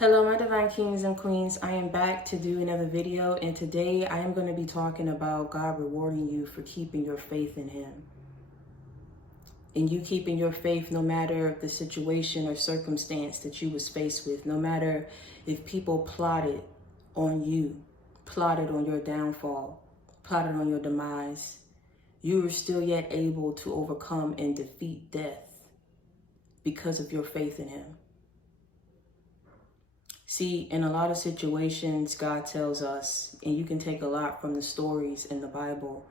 Hello, my divine kings and queens. I am back to do another video, and today I am going to be talking about God rewarding you for keeping your faith in Him. And you keeping your faith no matter the situation or circumstance that you was faced with, no matter if people plotted on you, plotted on your downfall, plotted on your demise, you were still yet able to overcome and defeat death because of your faith in Him. See, in a lot of situations, God tells us, and you can take a lot from the stories in the Bible,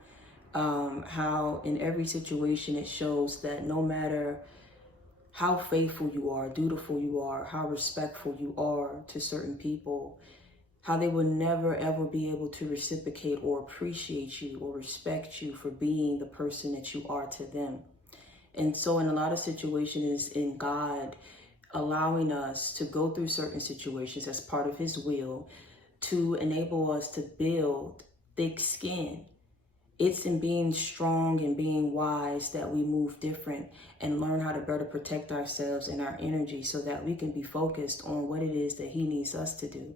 how in every situation it shows that no matter how faithful you are, dutiful you are, how respectful you are to certain people, how they will never ever be able to reciprocate or appreciate you or respect you for being the person that you are to them. And so in a lot of situations in God, allowing us to go through certain situations as part of His will to enable us to build thick skin. It's in being strong and being wise that we move different and learn how to better protect ourselves and our energy so that we can be focused on what it is that He needs us to do.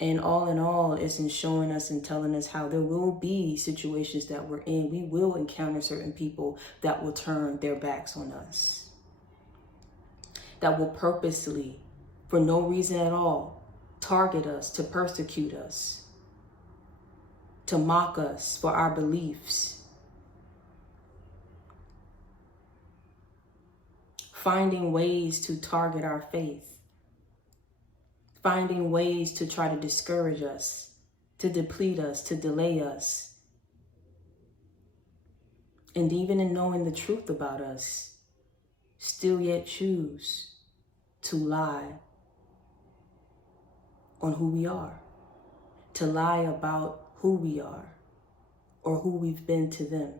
And all in all, it's in showing us and telling us how there will be situations that we're in. We will encounter certain people that will turn their backs on us, that will purposely, for no reason at all, target us, to persecute us, to mock us for our beliefs, finding ways to target our faith, finding ways to try to discourage us, to deplete us, to delay us. And even in knowing the truth about us, still yet choose to lie on who we are, to lie about who we are or who we've been to them.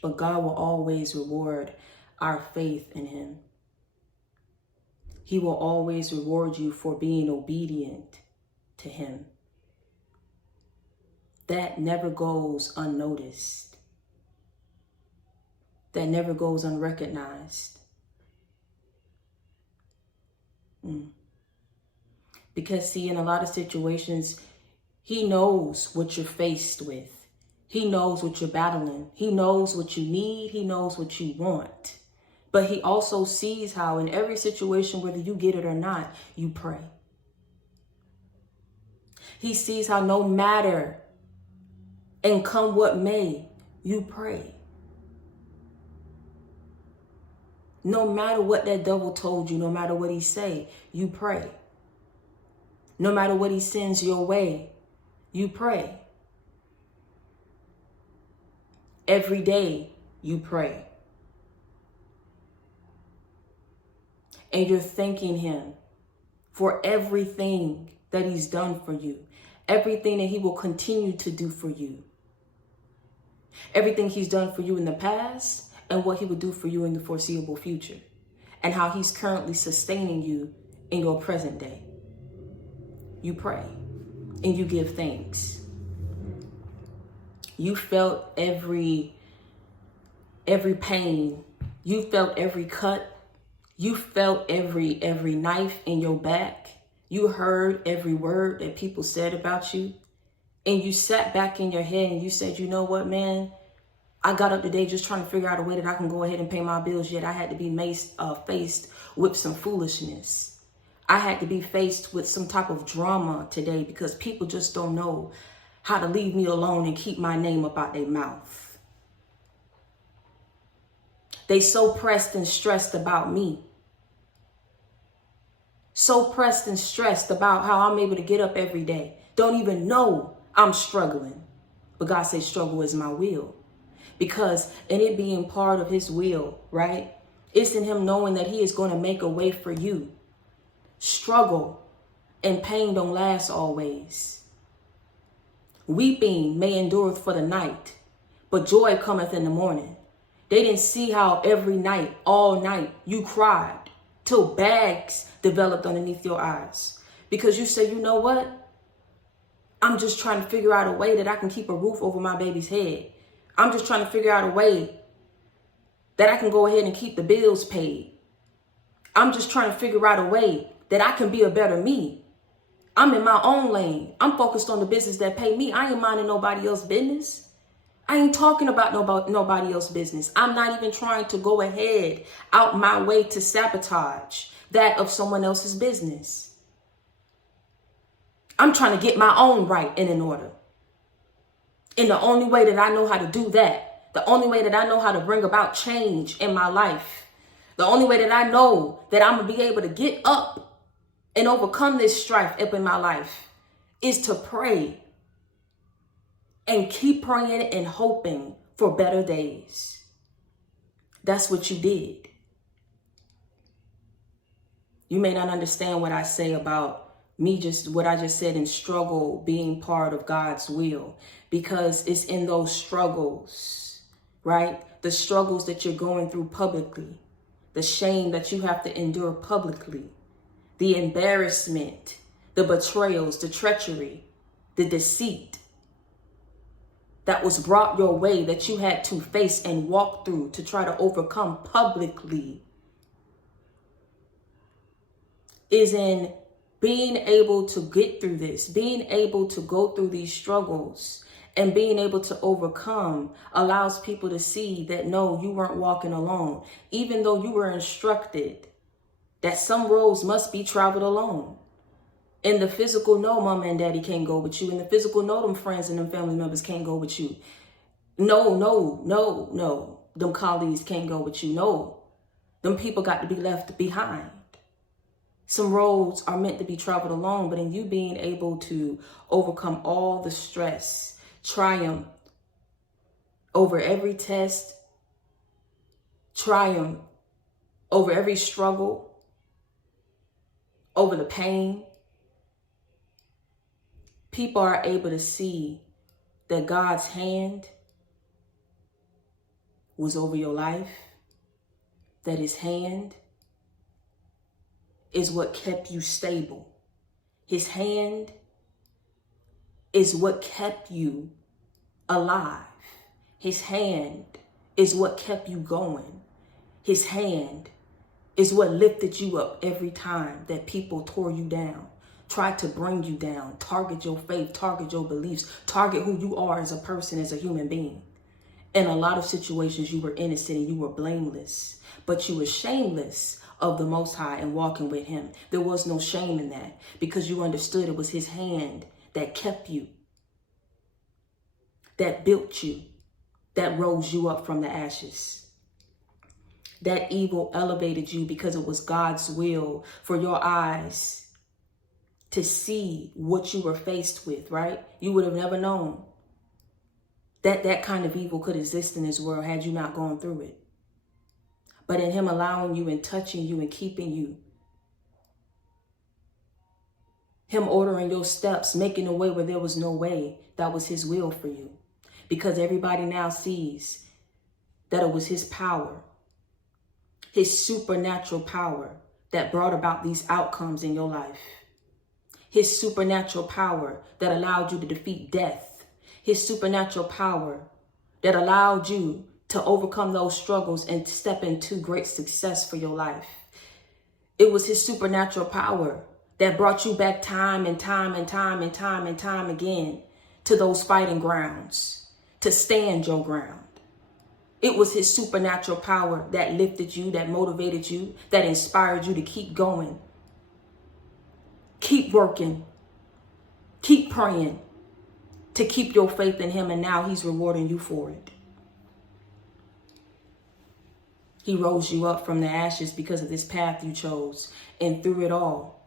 But God will always reward our faith in Him. He will always reward you for being obedient to Him. That never goes unnoticed. That never goes unrecognized. Because see, in a lot of situations, He knows what you're faced with. He knows what you're battling. He knows what you need. He knows what you want. But He also sees how in every situation, whether you get it or not, you pray. He sees how no matter and come what may, you pray. No matter what that devil told you, no matter what he say, you pray. No matter what he sends your way, you pray. Every day you pray. And you're thanking Him for everything that He's done for you, everything that He will continue to do for you, everything He's done for you in the past, and what He will do for you in the foreseeable future, and how He's currently sustaining you in your present day. You pray and you give thanks. You felt every pain. You felt every cut. You felt every knife in your back. You heard every word that people said about you. And you sat back in your head and you said, you know what, man? I got up today just trying to figure out a way that I can go ahead and pay my bills, yet I had to be faced with some foolishness. I had to be faced with some type of drama today because people just don't know how to leave me alone and keep my name up out their mouth. They so pressed and stressed about me. So pressed and stressed about how I'm able to get up every day. Don't even know I'm struggling. But God says struggle is my will. Because in it being part of His will, right? It's in Him knowing that He is going to make a way for you. Struggle and pain don't last always. Weeping may endure for the night, but joy cometh in the morning. They didn't see how every night, all night, you cried till bags developed underneath your eyes. Because you say, you know what? I'm just trying to figure out a way that I can keep a roof over my baby's head. I'm just trying to figure out a way that I can go ahead and keep the bills paid. I'm just trying to figure out a way that I can be a better me. I'm in my own lane. I'm focused on the business that pay me. I ain't minding nobody else's business. I ain't talking about nobody else's business. I'm not even trying to go ahead out my way to sabotage that of someone else's business. I'm trying to get my own right and in order. And the only way that I know how to do that, the only way that I know how to bring about change in my life, the only way that I know that I'm going to be able to get up and overcome this strife up in my life is to pray and keep praying and hoping for better days. That's what you did. You may not understand what I say about me, just what I just said in struggle being part of God's will, because it's in those struggles, right? The struggles that you're going through publicly, the shame that you have to endure publicly, the embarrassment, the betrayals, the treachery, the deceit that was brought your way that you had to face and walk through to try to overcome publicly, is in being able to get through this, being able to go through these struggles and being able to overcome allows people to see that no, you weren't walking alone, even though you were instructed that some roads must be traveled alone. In the physical, no, mama and daddy can't go with you. In the physical, no, them friends and them family members can't go with you. No. Them colleagues can't go with you. No, them people got to be left behind. Some roads are meant to be traveled alone, but in you being able to overcome all the stress, triumph over every test, triumph over every struggle, over the pain, people are able to see that God's hand was over your life, that his hand is what kept you stable. His hand is what kept you alive. His hand is what kept you going. His hand is what lifted you up every time that people tore you down, tried to bring you down, target your faith, target your beliefs, target who you are as a person, as a human being. In a lot of situations, you were innocent and you were blameless, but you were shameless of the Most High and walking with him. There was no shame in that because you understood it was his hand that kept you, that built you, that rose you up from the ashes. That evil elevated you because it was God's will for your eyes to see what you were faced with, right? You would have never known that that kind of evil could exist in this world had you not gone through it. But in him allowing you and touching you and keeping you, him ordering your steps, making a way where there was no way, that was his will for you. Because everybody now sees that it was his power, his supernatural power that brought about these outcomes in your life. His supernatural power that allowed you to defeat death. His supernatural power that allowed you to overcome those struggles and step into great success for your life. It was his supernatural power that brought you back time and time again to those fighting grounds, to stand your ground. It was his supernatural power that lifted you, that motivated you, that inspired you to keep going, keep working, keep praying, to keep your faith in him, and now he's rewarding you for it. He rose you up from the ashes because of this path you chose. And through it all,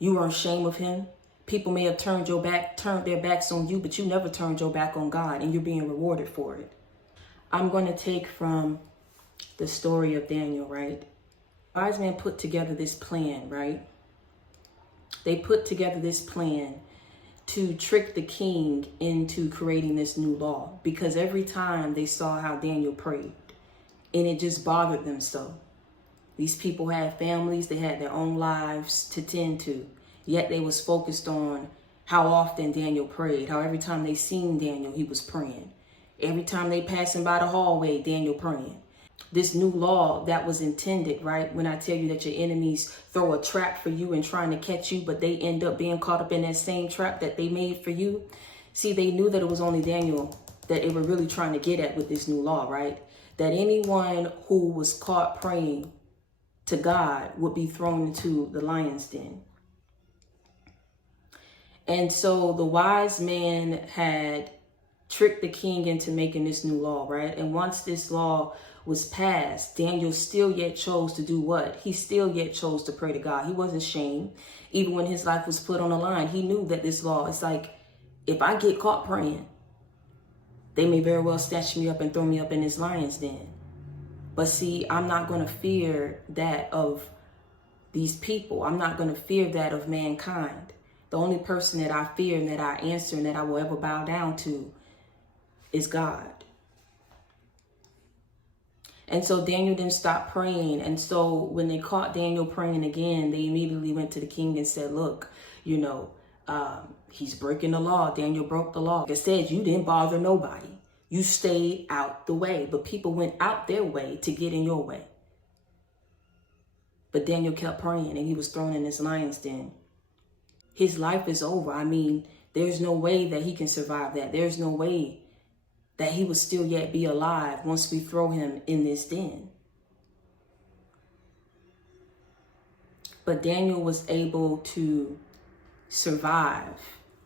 you weren't ashamed of him. People may have turned their backs on you, but you never turned your back on God, and you're being rewarded for it. I'm going to take from the story of Daniel, right? Wise men put together this plan, right? They put together this plan to trick the king into creating this new law, because every time they saw how Daniel prayed, and it just bothered them so. These people had families, they had their own lives to tend to, yet they was focused on how often Daniel prayed, how every time they seen Daniel, he was praying. Every time they passing by the hallway, Daniel praying. This new law that was intended, right? When I tell you that your enemies throw a trap for you and trying to catch you, but they end up being caught up in that same trap that they made for you. See, they knew that it was only Daniel that they were really trying to get at with this new law, right? That anyone who was caught praying to God would be thrown into the lion's den. And so the wise man had tricked the king into making this new law, right? And once this law was passed, Daniel still yet chose to do what? He still yet chose to pray to God. He wasn't ashamed. Even when his life was put on the line, he knew that this law, it's like, if I get caught praying, they may very well snatch me up and throw me up in this lion's den. But see, I'm not going to fear that of these people. I'm not going to fear that of mankind. The only person that I fear and that I answer and that I will ever bow down to is God. And so Daniel didn't stop praying. And so when they caught Daniel praying again, they immediately went to the king and said, look, he's breaking the law. Daniel broke the law. Like I said, you didn't bother nobody. You stayed out the way, but people went out their way to get in your way. But Daniel kept praying and he was thrown in this lion's den. His life is over. I mean, there's no way that he can survive that. There's no way that he would still yet be alive once we throw him in this den. But Daniel was able to survive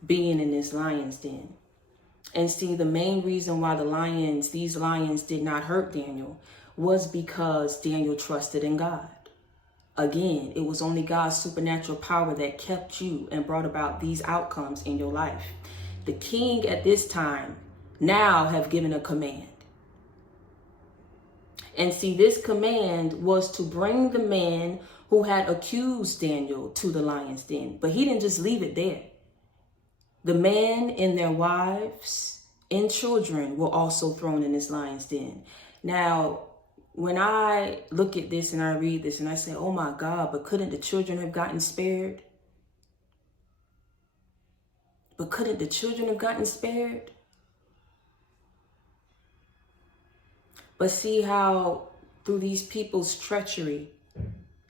being in this lion's den. And see, the main reason why these lions did not hurt Daniel was because Daniel trusted in God. Again, it was only God's supernatural power that kept you and brought about these outcomes in your life. The king at this time now have given a command. And see, this command was to bring the man who had accused Daniel to the lion's den. But he didn't just leave it there. The men and their wives and children were also thrown in this lion's den. Now, when I look at this and I read this and I say, oh my God, but couldn't the children have gotten spared? But couldn't the children have gotten spared? But see how through these people's treachery,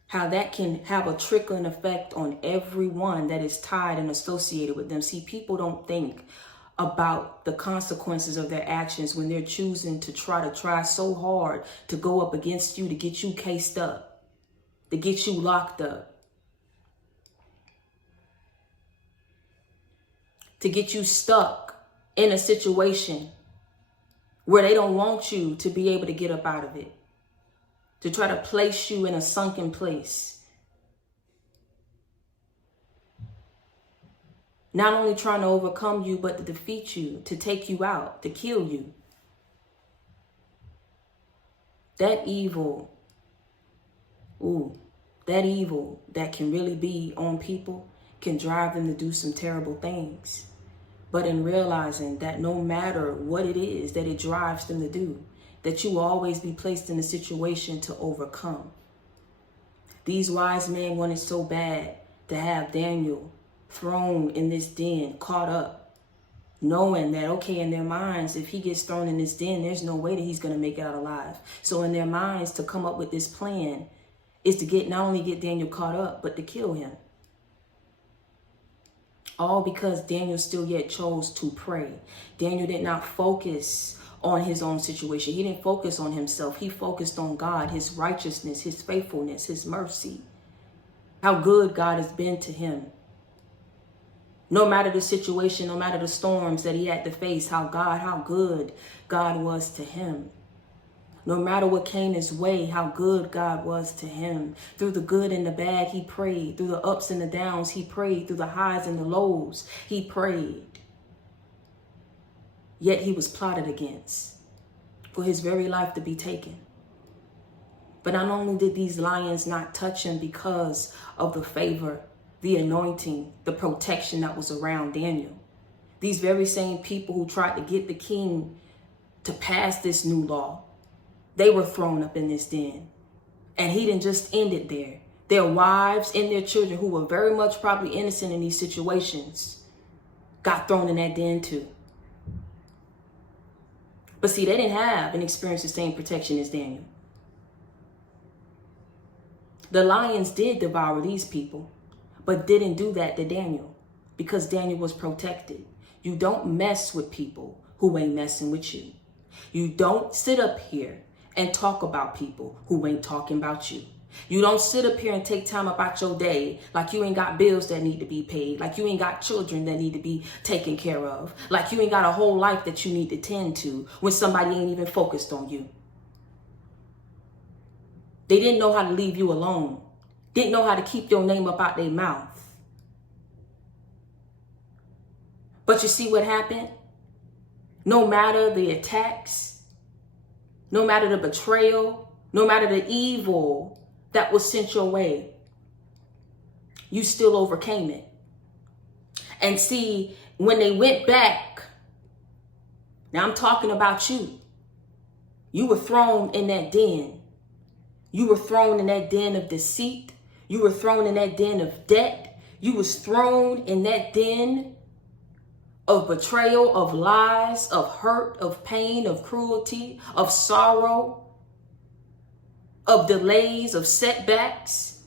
how that can have a trickling effect on everyone that is tied and associated with them. See, people don't think about the consequences of their actions when they're choosing to try so hard to go up against you, to get you cased up, to get you locked up, to get you stuck in a situation where they don't want you to be able to get up out of it, to try to place you in a sunken place. Not only trying to overcome you, but to defeat you, to take you out, to kill you. That evil that can really be on people can drive them to do some terrible things. But in realizing that no matter what it is that it drives them to do, that you will always be placed in a situation to overcome. These wise men wanted so bad to have Daniel thrown in this den, caught up, knowing that, okay, in their minds, if he gets thrown in this den, there's no way that he's going to make it out alive. So in their minds, to come up with this plan is to not only get Daniel caught up, but to kill him. All because Daniel still yet chose to pray. Daniel did not focus on his own situation. He didn't focus on himself. He focused on God, his righteousness, his faithfulness, his mercy, how good God has been to him. No matter the situation, no matter the storms that he had to face, how good God was to him. No matter what came his way, how good God was to him. Through the good and the bad, he prayed. Through the ups and the downs, he prayed. Through the highs and the lows, he prayed. Yet he was plotted against for his very life to be taken. But not only did these lions not touch him because of the favor, the anointing, the protection that was around Daniel. These very same people who tried to get the king to pass this new law, they were thrown up in this den. And he didn't just end it there. Their wives and their children, who were very much probably innocent in these situations, got thrown in that den too. But see, they didn't have and experience the same protection as Daniel. The lions did devour these people, but didn't do that to Daniel because Daniel was protected. You don't mess with people who ain't messing with you. You don't sit up here and talk about people who ain't talking about you. You don't sit up here and take time about your day like you ain't got bills that need to be paid, like you ain't got children that need to be taken care of, like you ain't got a whole life that you need to tend to when somebody ain't even focused on you. They didn't know how to leave you alone. Didn't know how to keep your name up out their mouth. But you see what happened? No matter the attacks, no matter the betrayal, no matter the evil that was sent your way, you still overcame it. And see, when they went back, now I'm talking about you. You were thrown in that den. You were thrown in that den of deceit. You were thrown in that den of debt. You was thrown in that den of betrayal, of lies, of hurt, of pain, of cruelty, of sorrow, of delays, of setbacks.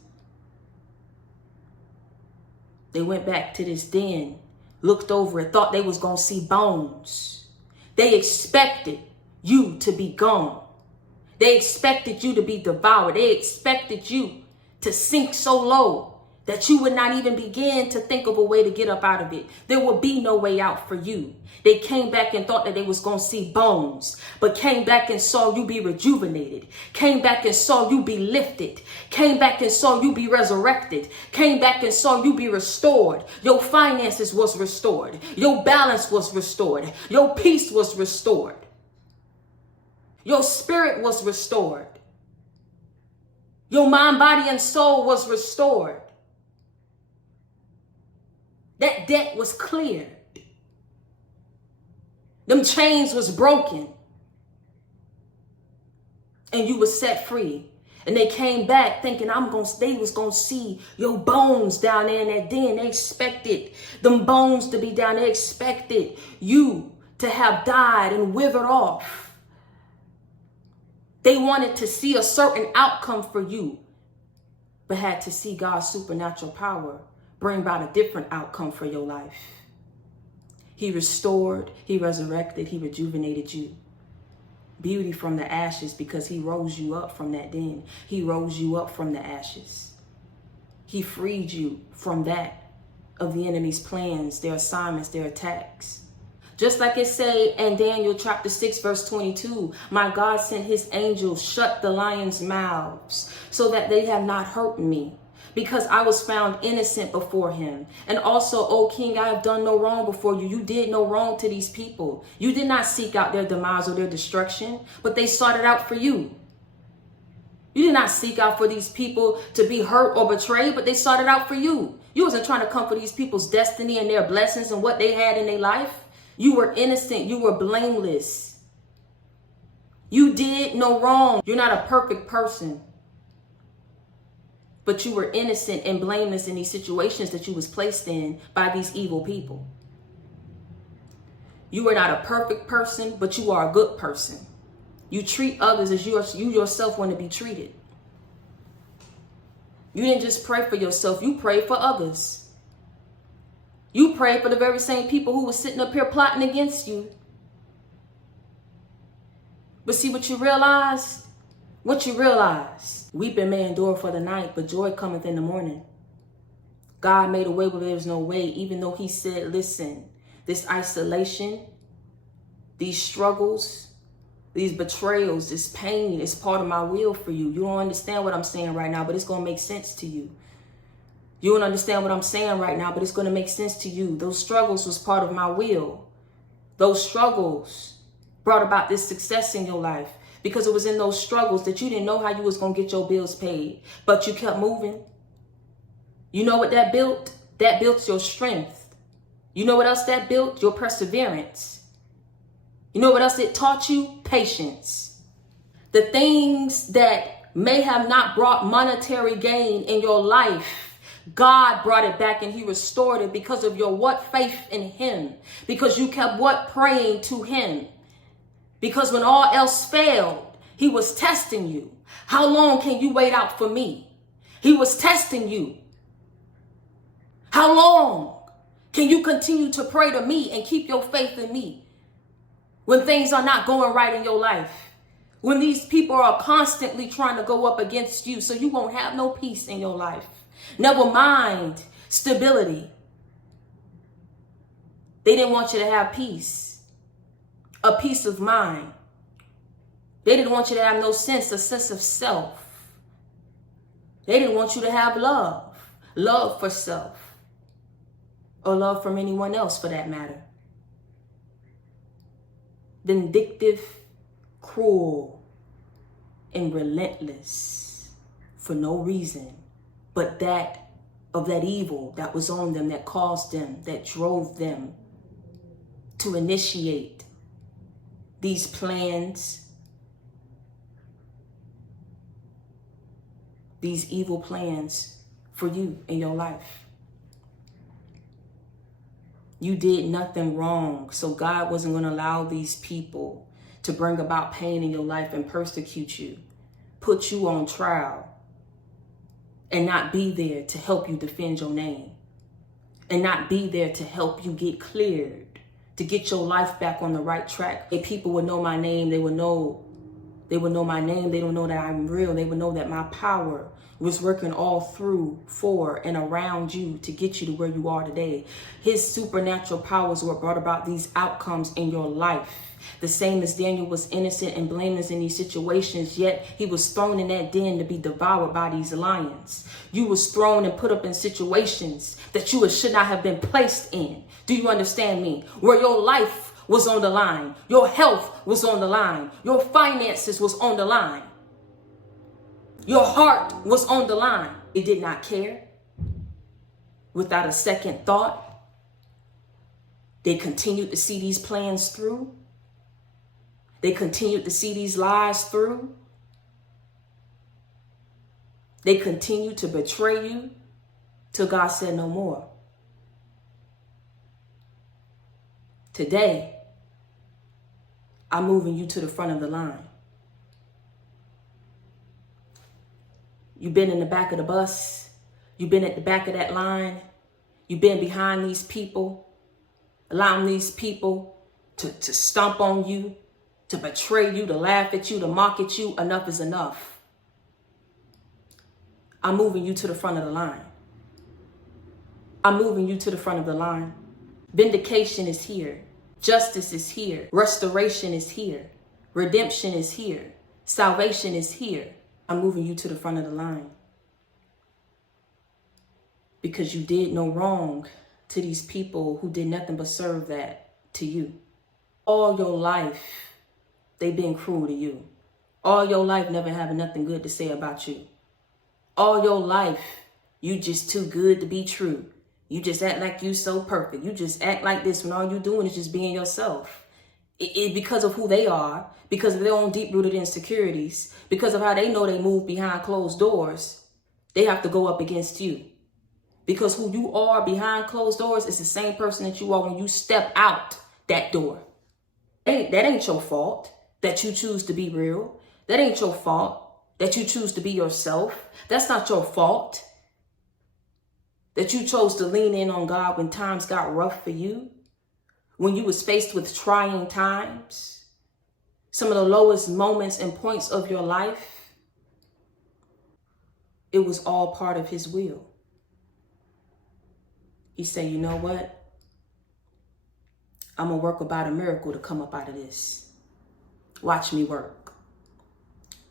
They went back to this den, looked over it, thought they was going to see bones. They expected you to be gone. They expected you to be devoured. They expected you to sink so low that you would not even begin to think of a way to get up out of it. There would be no way out for you. They came back and thought that they was going to see bones, but came back and saw you be rejuvenated, came back and saw you be lifted, came back and saw you be resurrected, came back and saw you be restored. Your finances was restored. Your balance was restored. Your peace was restored. Your spirit was restored. Your mind, body, and soul was restored. That debt was cleared. Them chains was broken. And you were set free. And they came back thinking they was going to see your bones down there in that den. They expected them bones to be down there. They expected you to have died and withered off. They wanted to see a certain outcome for you, but had to see God's supernatural power bring about a different outcome for your life. He restored, he resurrected, he rejuvenated you. Beauty from the ashes, because he rose you up from that den. He rose you up from the ashes. He freed you from that, of the enemy's plans, their assignments, their attacks. Just like it say in Daniel chapter 6, verse 22, my God sent his angels, shut the lions' mouths, so that they have not hurt me, because I was found innocent before him. And also, O king, I have done no wrong before you. You did no wrong to these people. You did not seek out their demise or their destruction, but they sought it out for you. You did not seek out for these people to be hurt or betrayed, but they sought it out for you. You wasn't trying to come for these people's destiny and their blessings and what they had in their life. You were innocent. You were blameless. You did no wrong. You're not a perfect person. But you were innocent and blameless in these situations that you was placed in by these evil people. You are not a perfect person, but you are a good person. You treat others as you yourself want to be treated. You didn't just pray for yourself. You prayed for others. You prayed for the very same people who were sitting up here plotting against you. But see what you realized? What you realize? Weeping may endure for the night, but joy cometh in the morning. God made a way where there was no way, even though he said, listen, this isolation, these struggles, these betrayals, this pain is part of my will for you. You don't understand what I'm saying right now, but it's going to make sense to you. You don't understand what I'm saying right now, but it's going to make sense to you. Those struggles was part of my will. Those struggles brought about this success in your life, because it was in those struggles that you didn't know how you was going to get your bills paid, but you kept moving. You know what that built? That built your strength. You know what else that built? Your perseverance. You know what else it taught you? Patience. The things that may have not brought monetary gain in your life, God brought it back and he restored it because of your what? Faith in him. Because you kept what? Praying to him. Because when all else failed, he was testing you. How long can you wait out for me? He was testing you. How long can you continue to pray to me and keep your faith in me when things are not going right in your life? When these people are constantly trying to go up against you, so you won't have no peace in your life. Never mind stability. They didn't want you to have peace, a peace of mind. They didn't want you to have no sense, a sense of self. They didn't want you to have love for self, or love from anyone else for that matter. Vindictive, cruel, and relentless for no reason but that of that evil that was on them, that caused them, that drove them to initiate these plans, these evil plans for you in your life. You did nothing wrong, so God wasn't going to allow these people to bring about pain in your life and persecute you, put you on trial, and not be there to help you defend your name, and not be there to help you get cleared, to get your life back on the right track. If people would know my name, they would know my name. They don't know that I'm real. They would know that my power was working all through, for, and around you to get you to where you are today. His supernatural powers were brought about these outcomes in your life. The same as Daniel was innocent and blameless in these situations, yet he was thrown in that den to be devoured by these lions. You was thrown and put up in situations that you should not have been placed in. Do you understand me? Where your life was on the line, your health was on the line, your finances was on the line, your heart was on the line. It did not care. Without a second thought, they continued to see these plans through. They continued to see these lies through. They continued to betray you till God said no more. Today, I'm moving you to the front of the line. You've been in the back of the bus. You've been at the back of that line. You've been behind these people, allowing these people to stomp on you, to betray you, to laugh at you, to mock at you. Enough is enough. I'm moving you to the front of the line. I'm moving you to the front of the line. Vindication is here. Justice is here. Restoration is here. Redemption is here. Salvation is here. I'm moving you to the front of the line. Because you did no wrong to these people who did nothing but serve that to you. All your life, they've been cruel to you. All your life, never having nothing good to say about you. All your life, you just too good to be true. You just act like you so perfect. You just act like this when all you doing is just being yourself. Because of who they are, because of their own deep-rooted insecurities, because of how they know they move behind closed doors, they have to go up against you. Because who you are behind closed doors is the same person that you are when you step out that door. That ain't your fault that you choose to be real. That ain't your fault that you choose to be yourself. That's not your fault that you chose to lean in on God when times got rough for you, when you was faced with trying times, some of the lowest moments and points of your life. It was all part of his will. He said, you know what? I'm going to work about a miracle to come up out of this. Watch me work.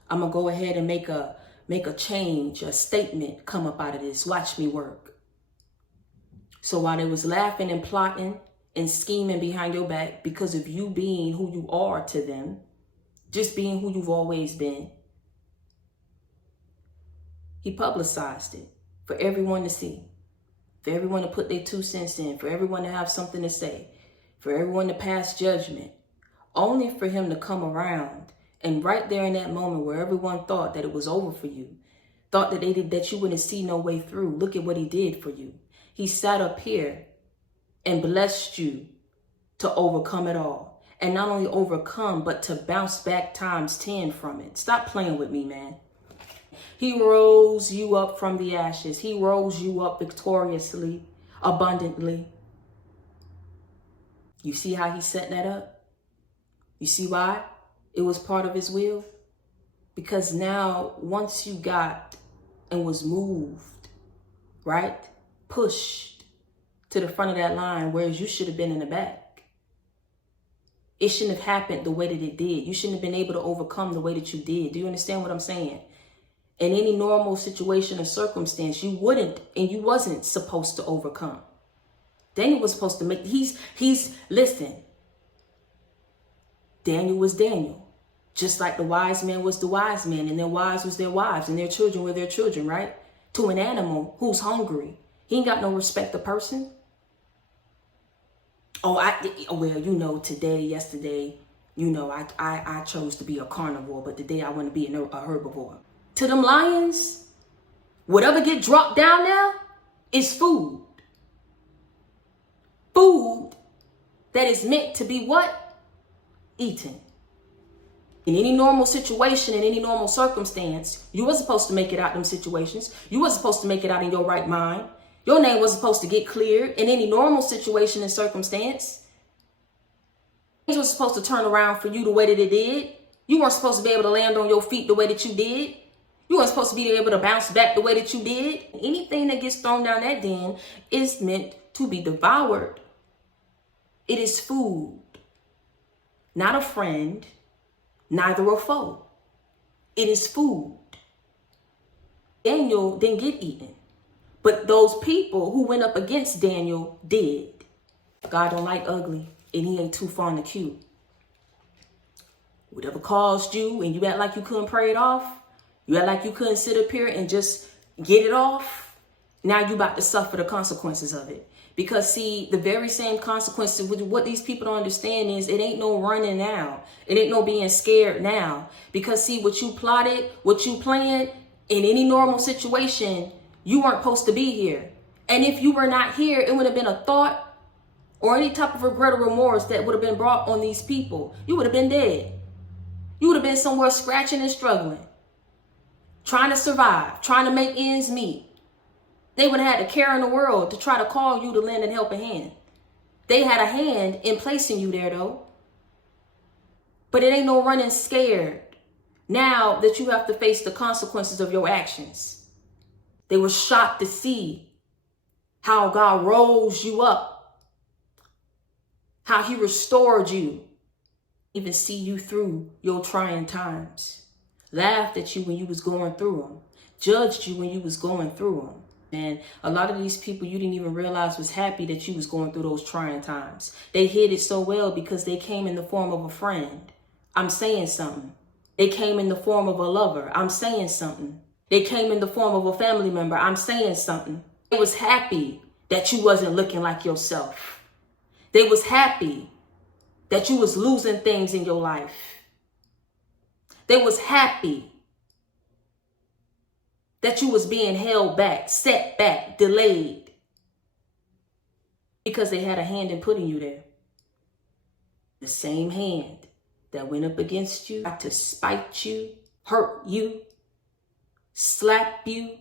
I'm going to go ahead and make a change, a statement come up out of this. Watch me work. So while they was laughing and plotting and scheming behind your back because of you being who you are to them, just being who you've always been, he publicized it for everyone to see, for everyone to put their 2 cents in, for everyone to have something to say, for everyone to pass judgment, only for him to come around and right there in that moment where everyone thought that it was over for you, thought that you wouldn't see no way through. Look at what he did for you. He sat up here and blessed you to overcome it all. And not only overcome, but to bounce back times 10 from it. Stop playing with me, man. He rose you up from the ashes. He rose you up victoriously, abundantly. You see how he set that up? You see why? It was part of his will. Because now, once you got and was moved, right? Pushed to the front of that line, whereas you should have been in the back. It shouldn't have happened the way that it did. You shouldn't have been able to overcome the way that you did. Do you understand what I'm saying? In any normal situation or circumstance, you wouldn't and you wasn't supposed to overcome. Daniel was supposed to make, listen, Daniel was Daniel. Just like the wise man was the wise man, and their wives was their wives, and their children were their children, right? To an animal who's hungry, he ain't got no respect of person. Oh, well, you know, today, yesterday, you know, I chose to be a carnivore, but today I want to be a herbivore. To them lions, whatever get dropped down there is food. Food that is meant to be what? Eaten. In any normal situation, in any normal circumstance, you were supposed to make it out them situations. You were supposed to make it out in your right mind. Your name was supposed to get cleared in any normal situation and circumstance. Things were supposed to turn around for you the way that it did. You weren't supposed to be able to land on your feet the way that you did. You weren't supposed to be able to bounce back the way that you did. Anything that gets thrown down that den is meant to be devoured. It is food, not a friend, neither a foe. It is food. Daniel didn't get eaten, but those people who went up against Daniel did. God don't like ugly, and he ain't too fond of cute. Whatever caused you and you act like you couldn't pray it off, you act like you couldn't sit up here and just get it off, now you about to suffer the consequences of it. Because see, the very same consequences, what these people don't understand is it ain't no running now. It ain't no being scared now. Because see, what you plotted, what you planned, in any normal situation, you weren't supposed to be here. And if you were not here, it would have been a thought or any type of regret or remorse that would have been brought on these people. You would have been dead. You would have been somewhere scratching and struggling, trying to survive, trying to make ends meet. They would have had the care in the world to try to call you to lend a helping hand. They had a hand in placing you there, though. But it ain't no running scared now that you have to face the consequences of your actions. They were shocked to see how God rose you up, how he restored you, even see you through your trying times, laughed at you when you was going through them, judged you when you was going through them. And a lot of these people you didn't even realize was happy that you was going through those trying times. They hid it so well because they came in the form of a friend. I'm saying something. They came in the form of a lover. I'm saying something. They came in the form of a family member. I'm saying something. They was happy that you wasn't looking like yourself. They was happy that you was losing things in your life. They was happy that you was being held back, set back, delayed, because they had a hand in putting you there. The same hand that went up against you to spite you, hurt you, slap you,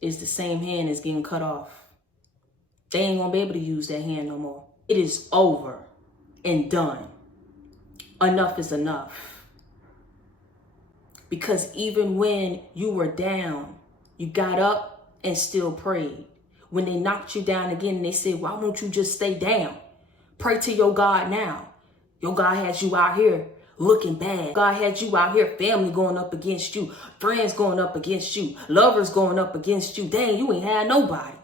is the same hand that's getting cut off. They ain't gonna be able to use that hand no more. It is over and done. Enough is enough. Because even when you were down, you got up and still prayed. When they knocked you down again and they said, why won't you just stay down? Pray to your God now. Your God has you out here looking bad. God had you out here, family going up against you, friends going up against you, lovers going up against you. Dang, you ain't had nobody.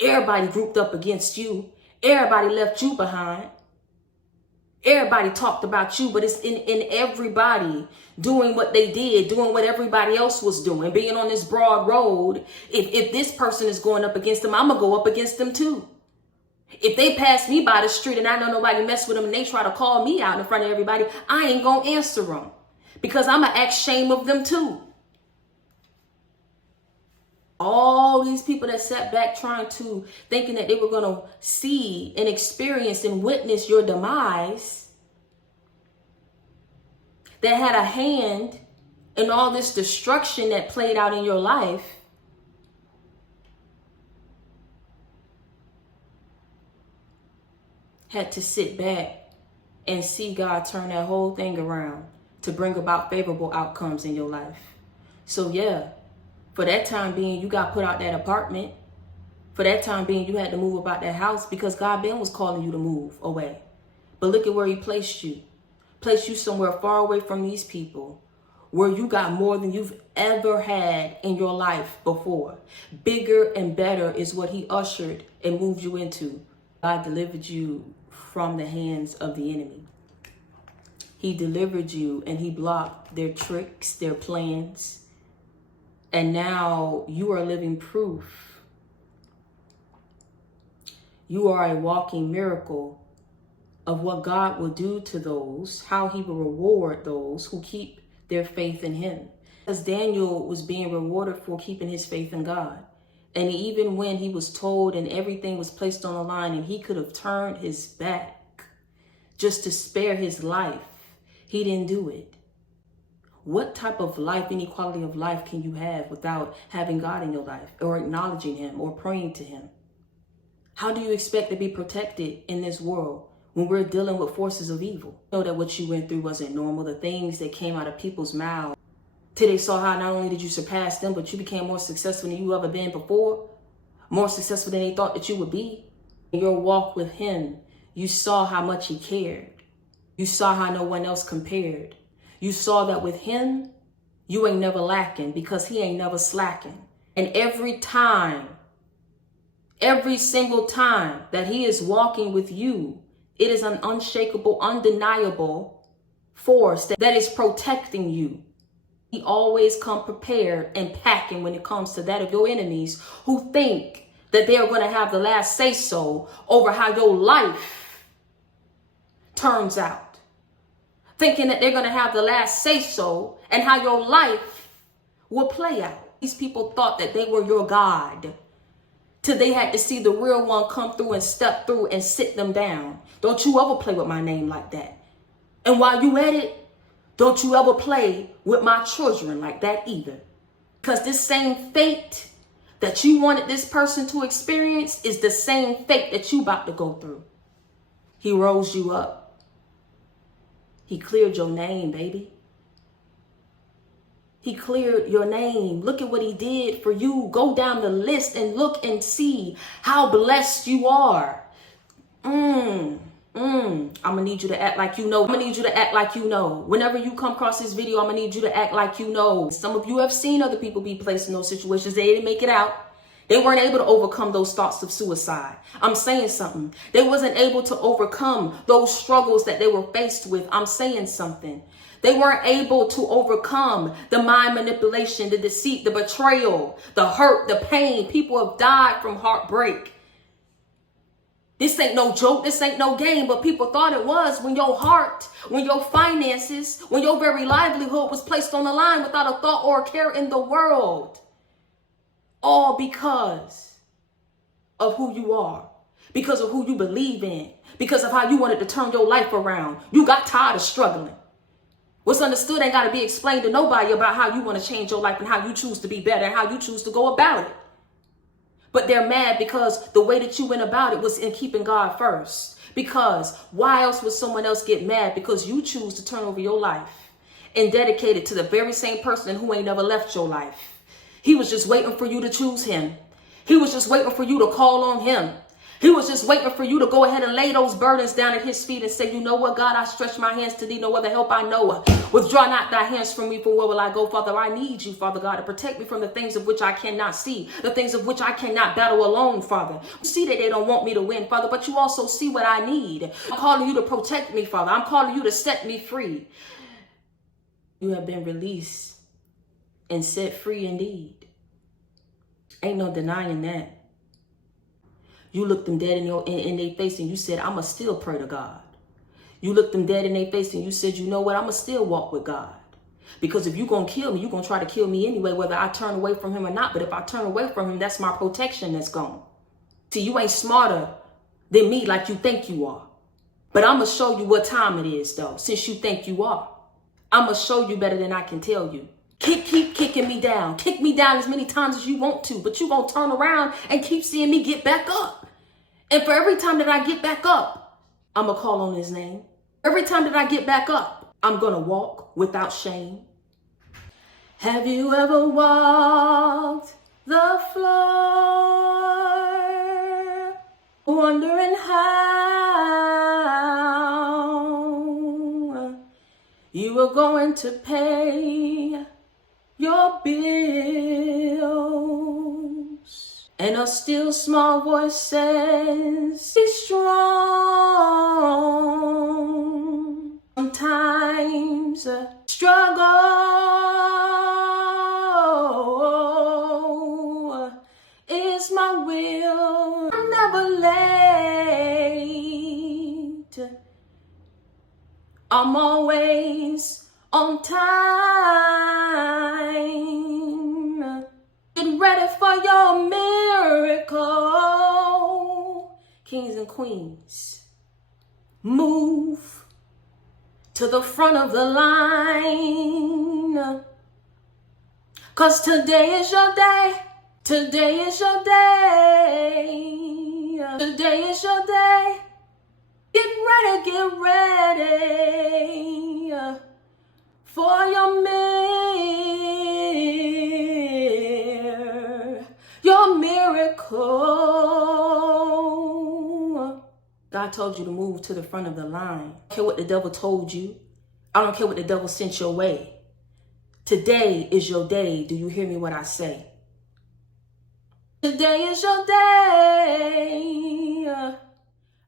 Everybody grouped up against you. Everybody left you behind. Everybody talked about you, but it's in everybody doing what they did, doing what everybody else was doing, being on this broad road. If this person is going up against them, I'm going to go up against them too. If they pass me by the street and I know nobody mess with them and they try to call me out in front of everybody, I ain't going to answer them because I'm going to act shame of them too. All these people that sat back thinking that they were going to see and experience and witness your demise, that had a hand And all this destruction that played out in your life, had to sit back and see God turn that whole thing around to bring about favorable outcomes in your life. So yeah, for that time being, you got put out that apartment. For that time being, you had to move about that house because God Ben was calling you to move away. But look at where he placed you. Placed you somewhere far away from these people, where you got more than you've ever had in your life before. Bigger and better is what he ushered and moved you into. God delivered you from the hands of the enemy. He delivered you and he blocked their tricks, their plans. And now you are living proof. You are a walking miracle of what God will do to those, how he will reward those who keep their faith in him. As Daniel was being rewarded for keeping his faith in God. And even when he was told and everything was placed on the line and he could have turned his back just to spare his life, he didn't do it. What type of life, any quality of life can you have without having God in your life or acknowledging him or praying to him? How do you expect to be protected in this world when we're dealing with forces of evil? You know that what you went through wasn't normal. The things that came out of people's mouths, till they saw how not only did you surpass them, but you became more successful than you ever been before, more successful than they thought that you would be. In your walk with him, you saw how much he cared. You saw how no one else compared. You saw that with him, you ain't never lacking because he ain't never slacking. And every single time that he is walking with you, it is an unshakable, undeniable force that is protecting you. He always come prepared and packing when it comes to that of your enemies who think that they are going to have the last say so over how your life turns out. Thinking that they're going to have the last say so and how your life will play out. These people thought that they were your God till they had to see the real one come through and step through and sit them down. Don't you ever play with my name like that. And while you at it, don't you ever play with my children like that either. Because this same fate that you wanted this person to experience is the same fate that you about to go through. He rose you up. He cleared your name, baby. He cleared your name. Look at what he did for you. Go down the list and look and see how blessed you are. I'm gonna need you to act like you know. I'm gonna need you to act like you know. Whenever you come across this video, I'm gonna need you to act like you know. Some of you have seen other people be placed in those situations. They didn't make it out. They weren't able to overcome those thoughts of suicide. I'm saying something. They wasn't able to overcome those struggles that they were faced with. I'm saying something. They weren't able to overcome the mind manipulation, the deceit, the betrayal, the hurt, the pain. People have died from heartbreak. This ain't no joke. This ain't no game, but people thought it was when your heart, when your finances, when your very livelihood was placed on the line without a thought or a care in the world. All because of who you are, because of who you believe in, because of how you wanted to turn your life around. You got tired of struggling. What's understood ain't got to be explained to nobody about how you want to change your life and how you choose to be better and how you choose to go about it. But they're mad because the way that you went about it was in keeping God first. Because why else would someone else get mad? Because you choose to turn over your life and dedicate it to the very same person who ain't never left your life. He was just waiting for you to choose him. He was just waiting for you to call on him. He was just waiting for you to go ahead and lay those burdens down at his feet and say, you know what, God, I stretch my hands to thee. No other help I know. Withdraw not thy hands from me, for where will I go? Father, I need you, Father God, to protect me from the things of which I cannot see, the things of which I cannot battle alone, Father. You see that they don't want me to win, Father, but you also see what I need. I'm calling you to protect me, Father. I'm calling you to set me free. You have been released and set free indeed. Ain't no denying that. You looked them dead in their face and you said, I'ma still pray to God. You looked them dead in their face and you said, you know what, I'ma still walk with God. Because if you're gonna kill me, you're gonna try to kill me anyway, whether I turn away from him or not. But if I turn away from him, that's my protection that's gone. See, you ain't smarter than me like you think you are. But I'ma show you what time it is though, since you think you are. I'ma show you better than I can tell you. Keep kicking me down. Kick me down as many times as you want to, but you're going to turn around and keep seeing me get back up. And for every time that I get back up, I'm going to call on his name. Every time that I get back up, I'm going to walk without shame. Have you ever walked the floor, wondering how you were going to pay your bills? And a still small voice says, be strong. Sometimes struggle is my will. I'm never late. I'm always on time. Get ready for your miracle. Kings and queens, move to the front of the line. 'Cause today is your day. Today is your day. Today is your day. Get ready for your miracle. God told you to move to the front of the line. I don't care what the devil told you. I don't care what the devil sent your way. Today is your day. Do you hear me what I say? Today is your day.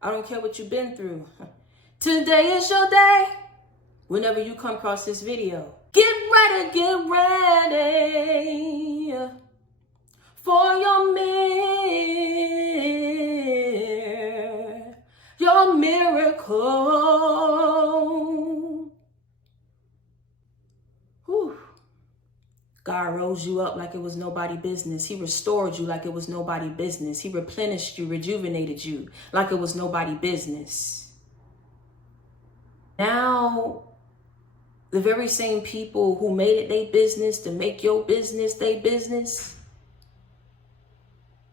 I don't care what you've been through. Today is your day. Whenever you come across this video, get ready for your miracle. Whew. God rose you up like it was nobody's business. He restored you like it was nobody's business. He replenished you, rejuvenated you like it was nobody's business. Now, the very same people who made it their business to make your business their business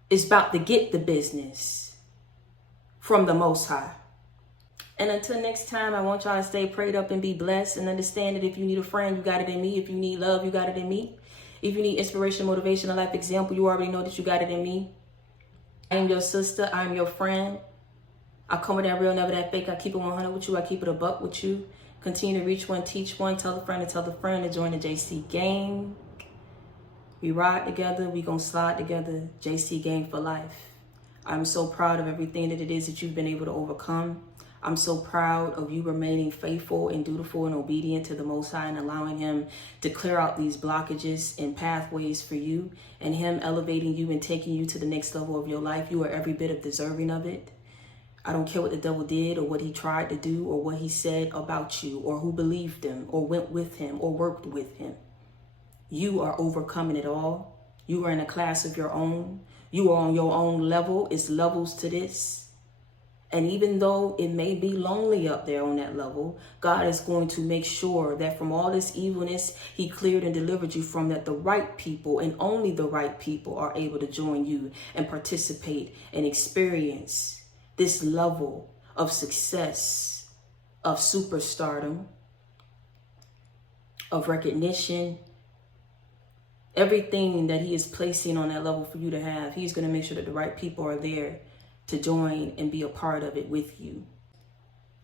is about to get the business from the Most High. And until next time, I want y'all to stay prayed up and be blessed, and understand that if you need a friend, you got it in me. If you need love, you got it in me. If you need inspiration, motivation, a life example, you already know that you got it in me. I am your sister. I am your friend. I come with that real, never that fake. I keep it 100 with you. I keep it a buck with you. Continue to reach one, teach one, tell a friend to join the JC gang. We ride together. We gonna slide together. JC gang for life. I'm so proud of everything that it is that you've been able to overcome. I'm so proud of you remaining faithful and dutiful and obedient to the Most High, and allowing him to clear out these blockages and pathways for you, and him elevating you and taking you to the next level of your life. You are every bit of deserving of it. I don't care what the devil did or what he tried to do or what he said about you or who believed him or went with him or worked with him. You are overcoming it all. You are in a class of your own. You are on your own level. It's levels to this. And even though it may be lonely up there on that level, God is going to make sure that from all this evilness he cleared and delivered you from, that the right people and only the right people are able to join you and participate and experience this level of success, of superstardom, of recognition. Everything that he is placing on that level for you to have, he's going to make sure that the right people are there to join and be a part of it with you.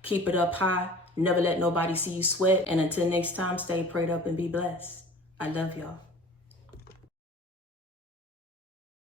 Keep it up high. Never let nobody see you sweat. And until next time, stay prayed up and be blessed. I love y'all.